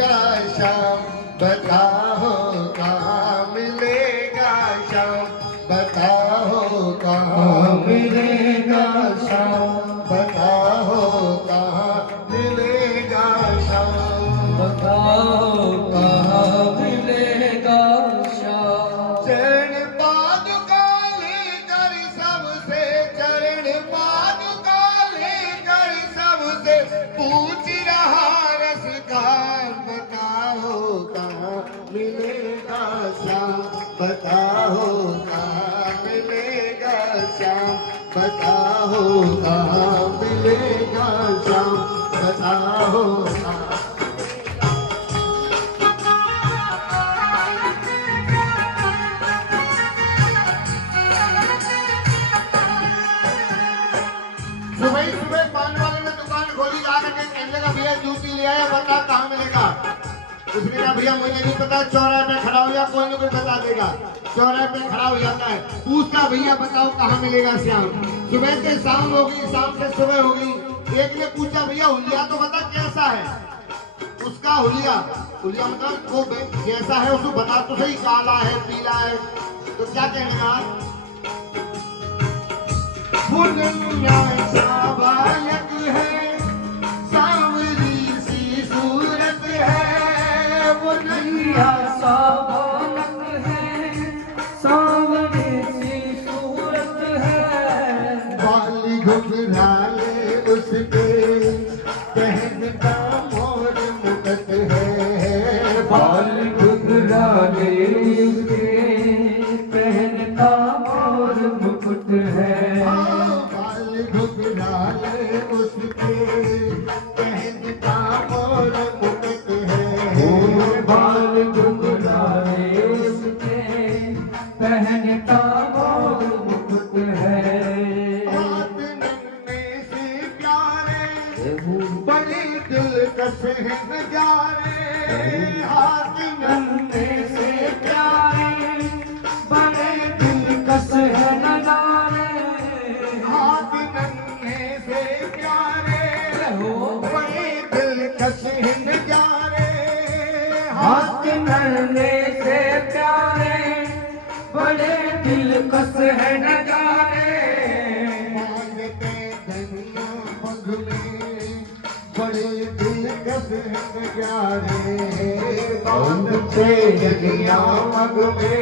मिलेगा शाम, बताओ कहाँ मिलेगा शाम, बताओ कहाँ मिलेगा शाम, बताओ कहाँ मिलेगा शाम, बताओ कहाँ मिलेगा शाम। चरण पादुका लेकर सबसे, चरण पादुका लेकर सबसे पूछ रहा रसकार, बताओ कहाँ मिलेगा श्याम, बताओ कहाँ मिलेगा श्याम, बताओ कहाँ मिलेगा श्याम, बताओ कहाँ। सुबह ही सुबह पान वाले ने दुकान खोली, जाकर के कहने लगा भैया जूती ले आया, बता कहाँ मिलेगा। उसने कहा भैया मुझे नहीं पता, चौराहे पे खड़ा हो जा, कोई ना कोई बता देगा। चौराहे पे खड़ा हो जाता है, पूछता भैया बताओ कहाँ मिलेगा श्याम। सुबह से शाम हो गई, शाम से सुबह हो गई। एक ने पूछा भैया हुलिया तो बता कैसा है। उसका हुलिया, हुलिया मतलब वो कैसा है उसको बता तो सही, काला है पीला है। तो क्या कहना, बालक है, सांवरी सी सूरत है, वो नैया सा बालक है, सांवरी सी सूरत है। बाल घुघराले उसके, पहनता मोर मुकुट है, बाल घुघराले उसके, पहनता मोर मुकुट है। बाल घुघराले उसके, पहनता मोर मुकुट है, बाल घुघराले उसके, पहनता मोर मुकुट है। हाथ नन्हे से प्यारे, बड़े दिलकश हैं नजारे, हाथ नन्हे से प्यारे, बड़े दिलकश है नजारे। हाथ नन्हे से प्यारे, बड़े दिलकश हैं नजारे, हाथ नन्हे से प्यारे, बड़े दिलकश है नजारे। मांगते धनिया पग में, बड़े दिलकश हैं नजारे, मांगते धनिया पग में,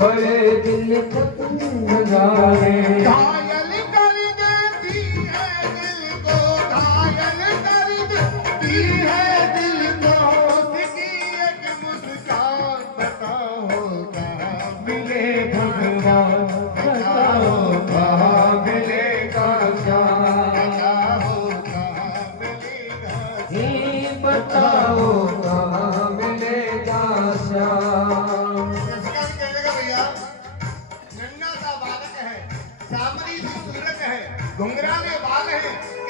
बड़े दिलकश नजारे। घायल कर देती है दिल को, घायल कर देती है दिल को, उसकी एक मुस्कान, बताओ कहाँ मिले भगवान, बताओ कहाँ मिलेगा श्याम। बताओ कहाँ मिलेगा। हे बताओ कहाँ मिलेगा श्याम। इसका भी कहने लगा भैया, नन्हा सा बालक है, सांवरी सी सूरत है, घुंघराले बाल है,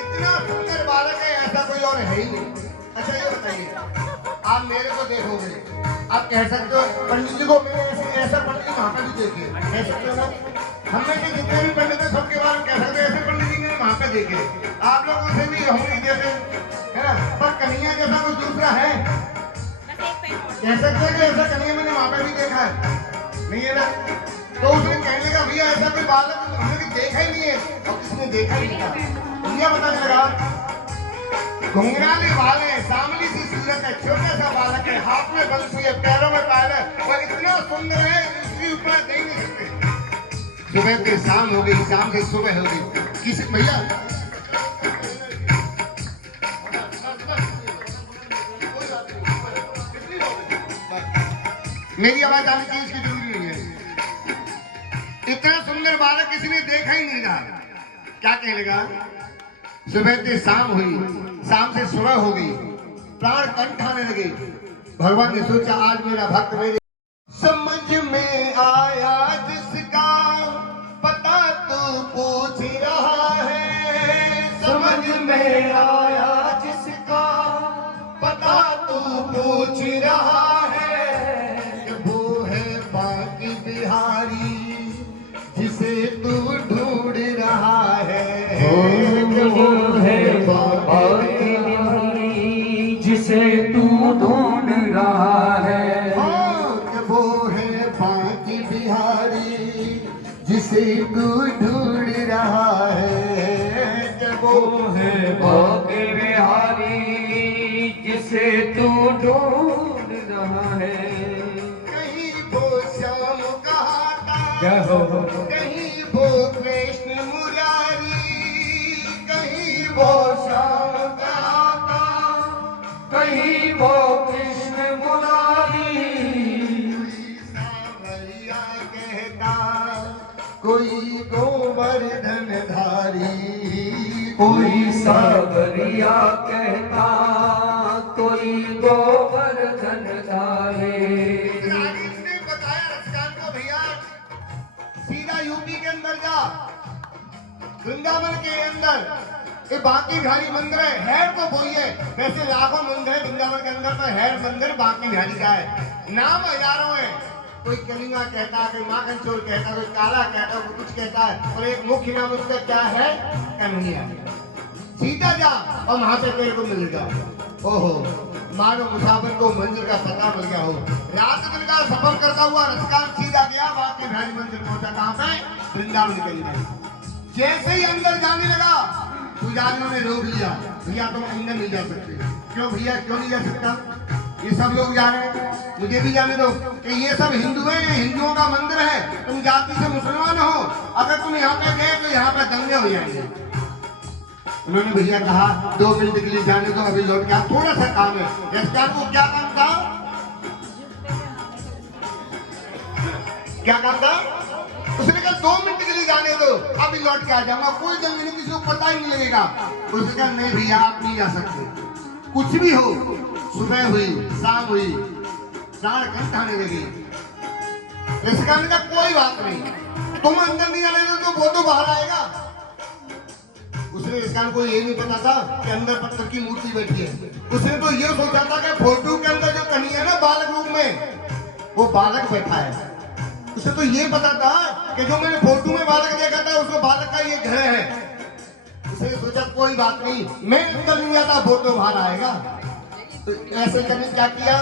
इतना सुंदर बालक है, ऐसा कोई और है ही नहीं। अच्छा ये बताइए, आप मेरे को देखोगे, आप कह सकते हो पंडित जी को मेरे ऐसा पंडित वहां पे भी देखिए, कह सकते हो ना। हम में से जितने भी पंडित हैं सबके बारे में कह सकते हैं ऐसे पंडित जी ने वहां पे देखे, आप लोगों से भी हम ही जैसे है ना, पर कन्हैया जैसा कोई दूसरा है, कह सकते हैं कि ऐसा कन्हैया मैंने वहां पे भी देखा है, नहीं है ना। तो उसने कहने लगा भैया ऐसा कोई बालक हमने भी देखा ही नहीं है, और किसने देखा ही नहीं था। भैया पता चला, घुंघराले बाल है, सांवली सी सूरत है, छोटा सा बालक है, हाथ में बंसी है, पैरों में पायल है, और इतना सुंदर है इसकी उपमा दे नहीं सकते। सुबह से शाम हो गई, शाम से सुबह हो गई, किसी भैया मेरी आवाज आने की इसकी जरूरी नहीं है। इतना सुंदर बालक किसी ने देखा ही नहीं था। क्या कहलेगा, सुबह से शाम हुई, शाम से सुबह हो गई, प्राण कंठ आने लगे। भगवान ने सोचा आज मेरा भक्त मेरे समझ में आया, जिसका पता तू पूछ रहा है, समझ में आया जिसका पता तू पूछ रहा है, वो है बाकी बिहारी जिसे तू ढूंढ रहा है, वो है बाकी बिहारी जिसे जिसे तू ढूंढ रहा है। हाँ, कि वो है बांकी बिहारी जिसे तू ढूंढ रहा है। कि वो है बांके बिहारी जिसे तू ढूंढ रहा है। कहीं वो श्याम कहाता, क्या हो कहीं वो कृष्ण मुरारी, कहीं वो श्याम कहाता, कहीं वो कृष्ण मुरारी, सांवरिया कहता, कोई गोवर्धन धारी, कोई सावरिया कहता, कोई गोवर्धन धारे। राजीव ने बताया रचकान को, भैया सीधा यूपी के अंदर जा, वृंदावन के अंदर ये बांकी बिहारी मंदिर है तो वही है। वैसे लाखों मंदिर है वृंदावन के अंदर, तो है मंदिर बांकी बिहारी का है। नाम हजारों है, कोई कलिंगा कहता है, कोई माखन चोर कहता है, कोई काला कहता है, कोई कुछ कहता है, और एक मुख्य नाम उसका क्या है, कन्हैया। सीधा जा और वहां से तेरे को मिलेगा। ओहो, मानो मुसाफिर को मंदिर का पता मिल गया हो। रात दिन का सफर करता हुआ रसकान सीधा गया बांकी बिहारी मंदिर पहुंचा। कहां पे? वृंदावन के अंदर। जैसे ही अंदर जाने लगा पुजारियों ने रोक लिया, भैया तुम अंदर नहीं जा सकते। क्यों भैया, क्यों नहीं जा सकता? ये सब लोग जा रहे हैं, मुझे भी जाने दो कि ये सब हिंदू हैं, हिंदुओं का मंदिर है, तुम जाति से मुसलमान हो, अगर तुम यहाँ पे गए तो यहाँ पे दंगे हो जाएंगे। उन्होंने भैया कहा 2 मिनट के लिए जाने दो, अभी लौट गया, थोड़ा सा काम है। रसकान को क्या काम था? क्या काम था? उसने कहा 2 मिनट के लिए जाने दो, अभी लौट के आ जाऊंगा, कोई जंग नहीं, किसी को पता ही नहीं लगेगा। उसने कहा नहीं भैया आप नहीं जा सकते, कुछ भी हो। सुबह हुई, शाम हुई, 4 घंटे आने लगी। इसका ने कहा कोई बात नहीं, तुम अंदर नहीं आने दो तो वो तो बाहर आएगा। उसने इसकान को ये नहीं पता था कि अंदर पत्थर की मूर्ति बैठी है। उसने तो ये सोचा था कि फोटो के अंदर जो कन्हैया है ना बालक रूप में, वो बालक बैठा है। उसे तो ये पता था कि जो मैंने फोटो में बालक देखा था उसको बालक का ये घर है। उसने सोचा कोई बात नहीं, मैं अंदर नहीं आता, वो तो बाहर आएगा। तो ऐसे करने क्या किया,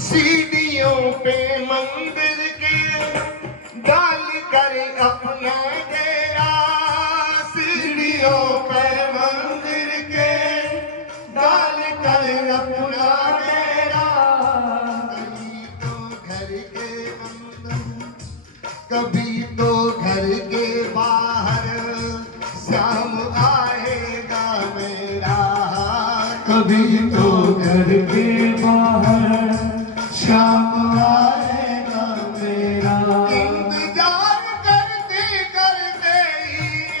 सीढ़ियों पे मंदिर के डाल कर अपना डेरा, सीढ़ियों पे मंदिर के डाल कर अपना डेरा। कभी तो घर के बाहर शाम आएगा मेरा, कभी तो घर के बाहर शाम आएगा मेरा। इंतजार करते करते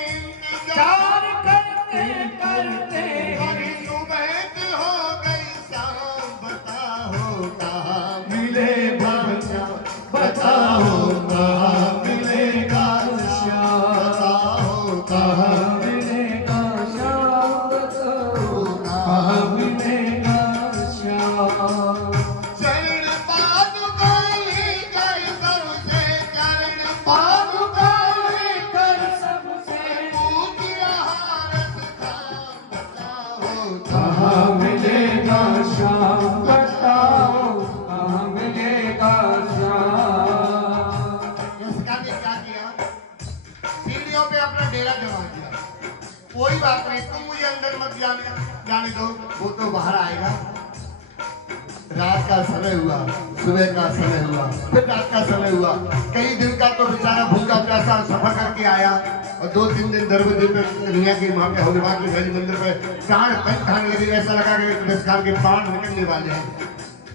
इंतजार करते करते अभी सुबह हो गई शाम, बताओ कहाँ मिलेगा श्याम, बताओ कहाँ मिलेगा श्याम, बताओ कहाँ मिलेगा श्याम, बताओ कहाँ मिलेगा श्याम। चरण पादुका लेकर सबसे, चरण पादुका लेकर सबसे पूछ रहा रसखान, बताओ कहाँ मिलेगा श्याम, बताओ कहाँ मिलेगा श्याम। इसका ने क्या किया, सीढ़ियों पे अपना डेरा जमा दिया। कोई बात नहीं, तुम मुझे अंदर मत जाने दो, वो तो बाहर आएगा। रात का समय हुआ, सुबह का समय हुआ, फिर रात का समय हुआ। कई दिन का तो बेचारा भूखा प्यासा सफर करके आया, और 2-3 दिन दरवाजे पे दुनिया के वहां पे हनुमान के हरि मंदिर पे प्राण खाने लगे। ऐसा लगा कि रसकान के प्राण निकलने वाले हैं।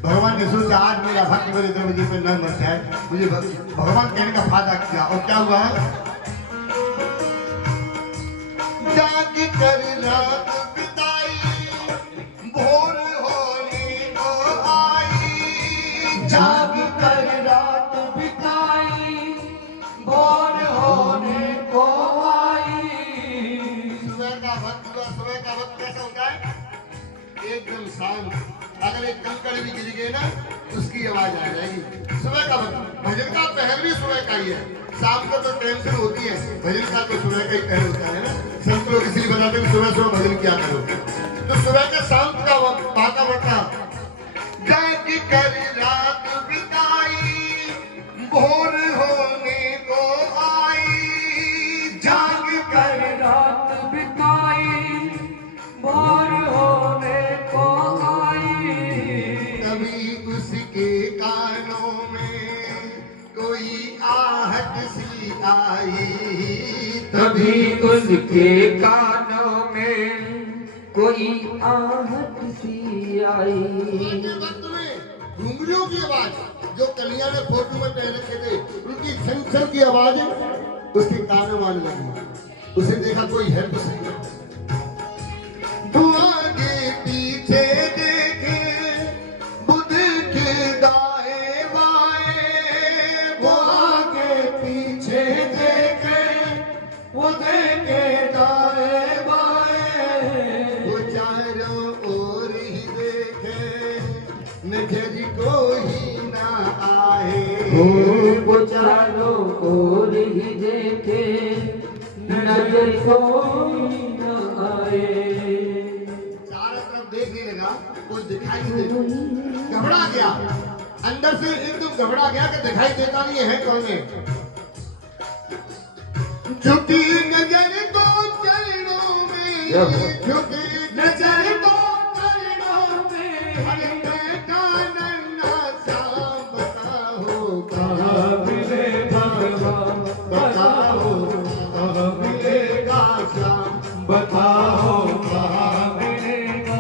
भगवान ने सोचा आज मेरा भक्त मेरे दरवाजे पे न मर जाए, मुझे भगवान कहने का फायदा किया। और क्या हुआ, जाग कर रात बिताई, भोर होने को आई, जाग कर रात बिताई, भोर होने को आई। सुबह का वक्त हुआ। सुबह का वक्त कैसा होता है, एकदम शांत। अगर एक कंकड़ भी गिर गए ना उसकी आवाज आ जाएगी। सुबह का वक्त, भजन का पहल भी सुबह का ही है। शाम को तो टेंशन होती है, भजन का तो सुबह का ही पहल होता है ना। संत लोग इसलिए बताते हैं सुबह सुबह भजन किया करो। तो सुबह के शाम का वक्त भागा बता जाग कर रात बिताई भोर होने को आई जाग कर रात बिताई भोर होने को आई तभी उसके कानों में कोई आहट सी आई तभी उसके कानों में कोई आहट सी आई वक्त में घुंघरियों की आवाज जो कलिया ने फोटो में पहन रखे थे उनकी छन की आवाज उसके कानों में आने लगी उसे देखा कोई है तो सही तू आगे पीछे देखे बुध के दाएं बाएं वो आगे पीछे देखे वो देखे दाएं बाएं वो चारों ओर ही देखे नजर को ही ना आए वो चारों ओर ही देखे नजर कोई न आए चारों तरफ देखने लगा कुछ दिखाई नहीं देता घबरा गया अंदर से एकदम घबरा गया कि दिखाई देता नहीं है कौन है झुकी नजर तो चरणों में झुकी नजर तो चरणों में अरे बेटा नन्हा सा बताओ कहाँ मिलेगा बताओ कहाँ मिलेगा श्याम बताओ कहाँ मिलेगा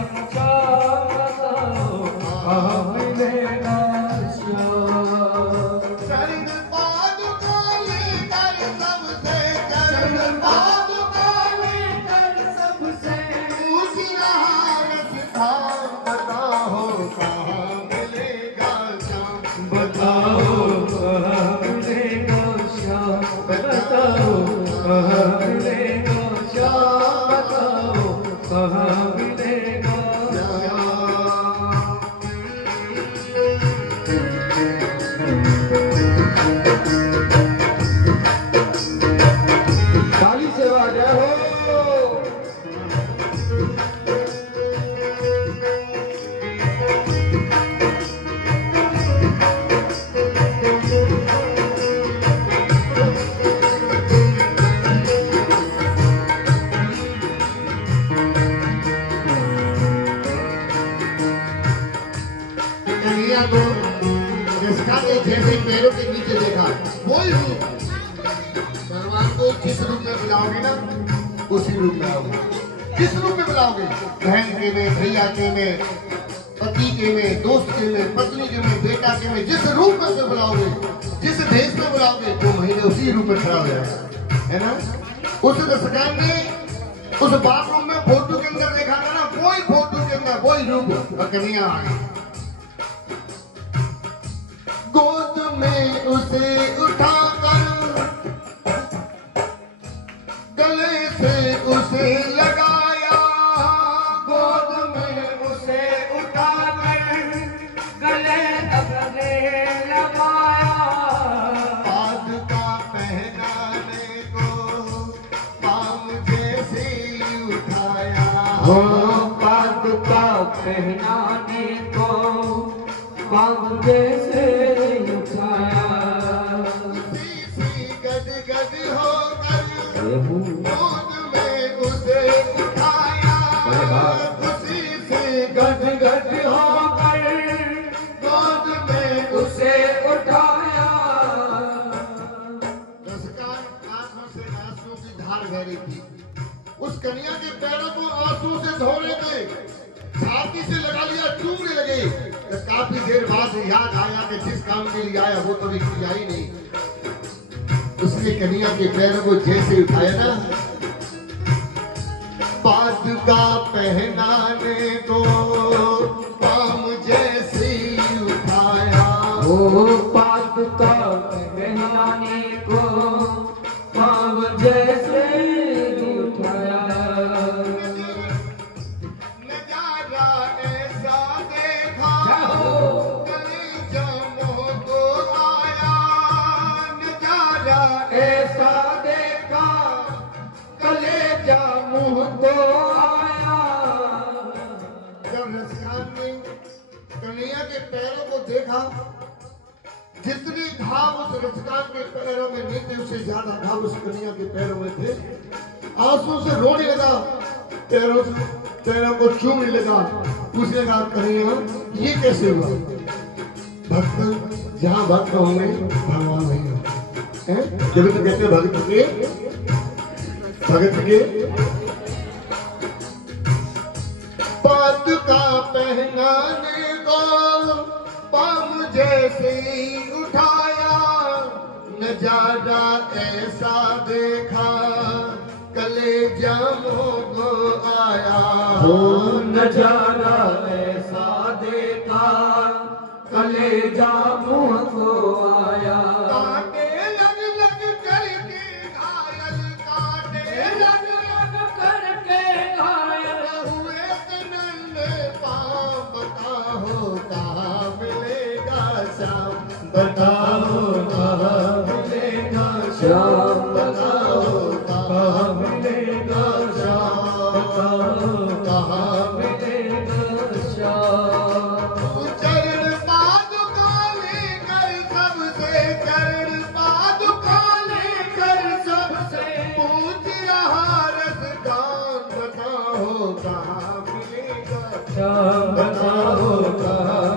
बताओ कहाँ मिलेगा चरण पादुका लेकर सबसे चरण पादुका लेकर सबसे पूछ रहा रखता बताओ कहाँ मिलेगा श्याम बताओ कहाँ मिलेगा श्याम बताओ कहाँ मिलेगा श्याम बताओ कहाँ मिलेगा ताली से आवाज हो कन्हैया को जिसका के जैसे पैरों के नीचे देखा वही रूप भगवान को किस रूप में बुलाओगे ना उसी रूप में आओगे किस रूप में बुलाओगे बहन के में भैया के में पति के में दोस्त के में पत्नी के में बेटा के में जिस रूप में से बुलाओगे जिस भेष में बुलाओगे 2 महीने उसी रूप में खड़ा हो जाएगा है ना उस दशकान ने उस बाथरूम में फोटो के अंदर देखा था ना वही फोटो के अंदर वही रूप और कन्हैया आ गई गोद में उसे उठाकर गले से उसे लगाया गोद में उसे उठाकर गले अपने लगाया पादुका पहनाने को पाम जैसे उठाया हो पादुका पहनाने को पाँव जैसे उठाया सी गद गद होकर गोद में उसे उठाया उसी से गद गद होकर गोद में उसे उठाया रसकार आंखों से आंसू की धार बह रही थी उस कन्या के पैरों को आंसू से धो रहे थे छाती से लगा लिया चूमने लगे तो काफी देर बाद याद आया कि जिस काम के लिए आया वो तो अभी किया ही नहीं उसने कन्या के पैरों को जैसे उठाया ना पादुका पहनाने को पाम जैसे उठाया हो पादुका पहनाने को पाँव जैसे उठाया नजारा ऐसा देखा कलेजा मोह को आया नजारा ऐसा देखा कलेजा मुँह को आया और रसखान ने कन्हैया के पैरों को देखा। जितने घाव उस रसखान के पैरों में नहीं थे उससे ज्यादा घाव उस कन्हैया के पैरों में थे। आंसू से रोने लगा, पैरों को चूमने लगा। पूछने लगा कन्हैया ये कैसे हुआ? भक्त जहाँ भक्त होंगे भगवान नहीं है। जब तो कहते भक्त के पादुका पहनाने को पाम जैसे ही उठाया, नजारा ऐसा देखा कलेजा मुँह को आया। हो नजारा ऐसा देखा कलेजा मुँह को आया। कांटे लग लग करके घायल, कांटे लग लग करके घायल हुए नन्हे पाँव। बताओ कहाँ मिलेगा श्याम, बताओ कहाँ मिलेगा श्याम, बताओ कहाँ मिलेगा श्याम, बताओ कहाँ मिलेगा श्याम। चरण पादुका लेकर सबसे, चरण पादुका लेकर सबसे पूछ रहा रसदान। बताओ कहाँ मिलेगा श्याम, बताओ कहाँ